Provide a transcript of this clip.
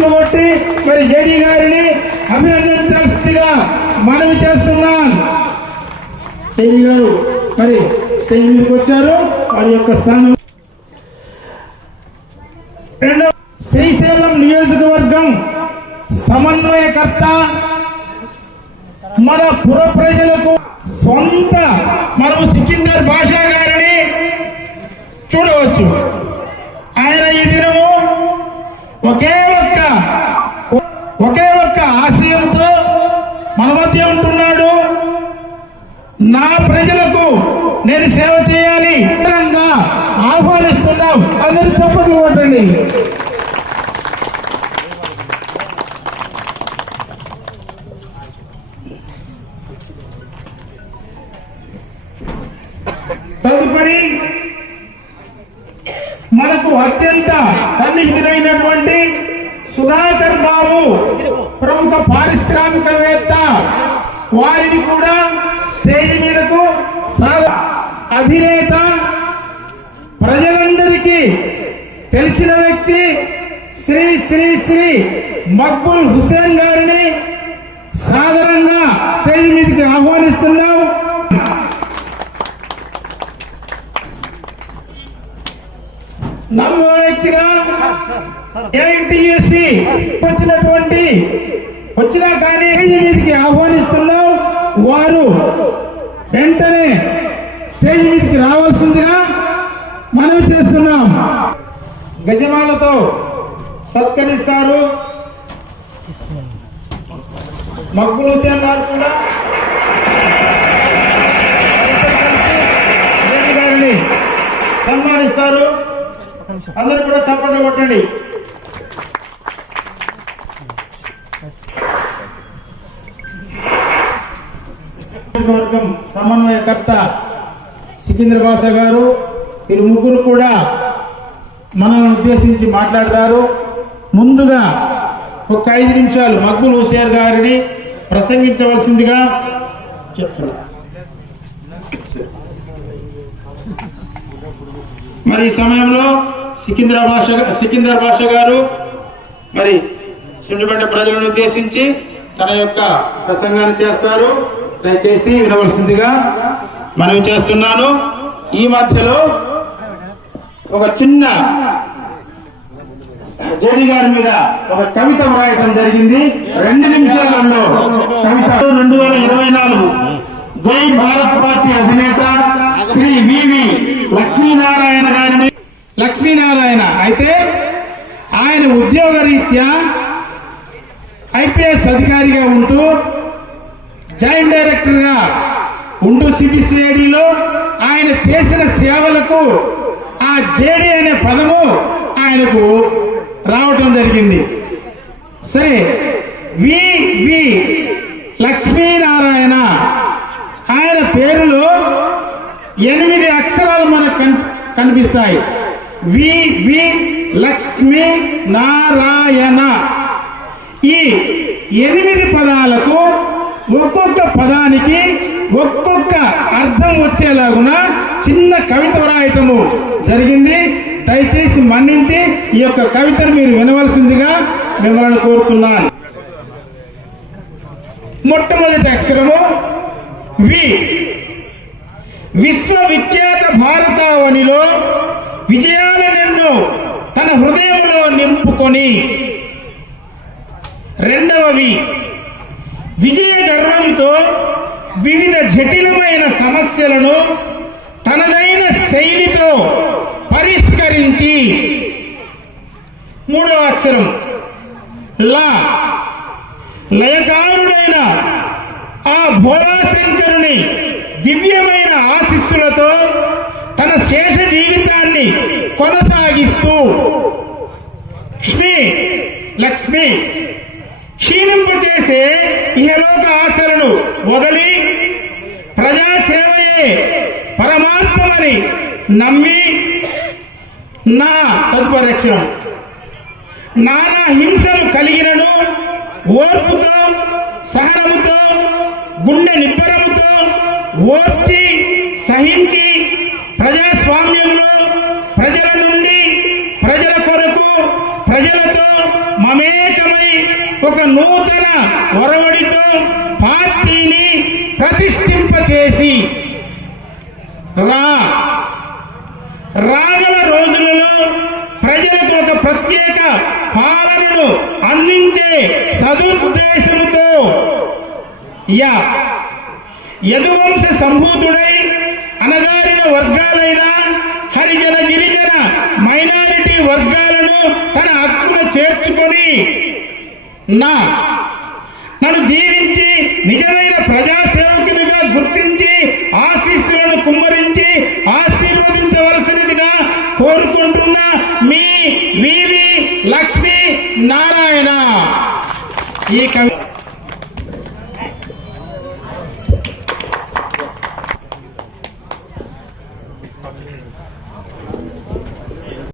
పట్టు కొట్టి మరి జేడీ గారిని అభినందించాల్సిందిగా మనవి చేస్తున్నాను. జేడీ గారు మరి స్టేజ్ మీదకి వచ్చారు. వారి యొక్క స్థానం రెండో శ్రీశైలం నియోజకవర్గం సమన్వయకర్త మన పుర ప్రజలకు సొంత మనము సికిందర్ భాష నా ప్రజలకు నేను సేవ చేయాలి. ఆహ్వానిస్తున్నాం. అందరూ చెప్పండి కొట్టండి. తదుపరి మనకు అత్యంత సన్నిహితుడైనటువంటి సుధాకర్ బాబు ప్రముఖ పారిశ్రామికవేత్త వారిని కూడా స్టేజ్ మీదకు సాగ. అధినేత ప్రజలందరికీ తెలిసిన వ్యక్తి శ్రీ శ్రీ శ్రీ మక్బుల్ హుసేన్ గారిని సాదరంగా స్టేజ్ మీదకి ఆహ్వానిస్తున్నాం. నమ్మో వ్యక్తిగా ఏఐటిఎస్సి వచ్చినటువంటి వచ్చినా కానీ వారు వెంటనే స్టేజ్ మీదకి రావాల్సిందిగా మనవి చేస్తున్నాం. గజమాలతో సత్కరిస్తారు. మగ్గులు హుసేన్ గారు కూడా. సన్మానిస్తారు. అందరూ కూడా చప్పట్లు కొట్టండి. నియోజకవర్గం సమన్వయకర్త సికింద్ర భాష గారు వీరు ముగ్గురు కూడా మనల్ని ఉద్దేశించి మాట్లాడతారు. ముందుగా ఒక ఐదు నిమిషాలు మగ్గులు హుసేర్ గారిని ప్రసంగించవలసిందిగా మరి ఈ సమయంలో సికింద్ర భాష సికిందర్ భాష గారు మరి చుండుబండ ప్రజలను ఉద్దేశించి తన యొక్క ప్రసంగాన్ని చేస్తారు. దయచేసి వినవలసిందిగా మనం చేస్తున్నాను. ఈ మధ్యలో ఒక చిన్న జేడి గారి మీద ఒక కవిత వ్రాయటం జరిగింది. రెండు నిమిషాలలో కవిత రెండు వేల ఇరవై నాలుగు జై భారత్ పార్టీ అధినేత శ్రీ వివి లక్ష్మీనారాయణ గారిని. లక్ష్మీనారాయణ అయితే ఆయన ఉద్యోగ రీత్యా ఐపీఎస్ అధికారిగా ఉంటూ జాయింట్ డైరెక్టర్గా ఉంటూ సిబిసిఐడిలో ఆయన చేసిన సేవలకు ఆ జేడి అనే పదము ఆయనకు రావటం జరిగింది. సరే వి వి లక్ష్మీనారాయణ ఆయన పేరులో ఎనిమిది అక్షరాలు మనకు కన్- కనిపిస్తాయి. వి వి లక్ష్మీ నారాయణ ఈ ఎనిమిది పదాలకు ఒక్కొక్క పదానికి ఒక్కొక్క అర్థం వచ్చేలాగున చిన్న కవిత రాయటము జరిగింది. దయచేసి మన్నించి ఈ యొక్క కవితను మీరు వినవలసిందిగా మిమ్మల్ని కోరుతున్నాను. మొట్టమొదటి అక్షరము వి. విశ్వవిఖ్యాత భారతావనిలో విజయాలనెన్నో తన హృదయంలో నింపుకొని. రెండవవి విజయ గర్వంతో వివిధ జటిలమైన సమస్యలను తనదైన శైలితో పరిష్కరించి మూడవ అక్షరం లా. లయకారుడైన ఆ భోలాశంకరుని దివ్యమైన ఆశిస్సులతో తన శేష జీవితాన్ని కొనసాగిస్తూ లక్ష్మి లక్ష్మి క్షీణింపచేసే ఇహలోక ఆశలను వదిలి ప్రజాసేవయే పరమార్థమని నమ్మి నా తదుపరి నానా హింసలు కలిగినను ఓర్పుతో సహనముతో గుండె నిబ్బరముతో ఓర్పు ఒక నూతన ఒరవడితో పార్టీని ప్రతిష్ఠింపచేసి రా. రాగల రోజులలో ప్రజలకు ఒక ప్రత్యేక పాలనను అందించే సదుద్దేశంతో యా యదువంశ సంభూతుడై నా. నన్ను దీవించి నిజమైన ప్రజాసేవకునిగా గుర్తించి ఆశీస్సులను కుమ్మరించి ఆశీర్వదించవలసినదిగా కోరుకుంటున్న మీ వివి లక్ష్మీ నారాయణ. ఈ కవి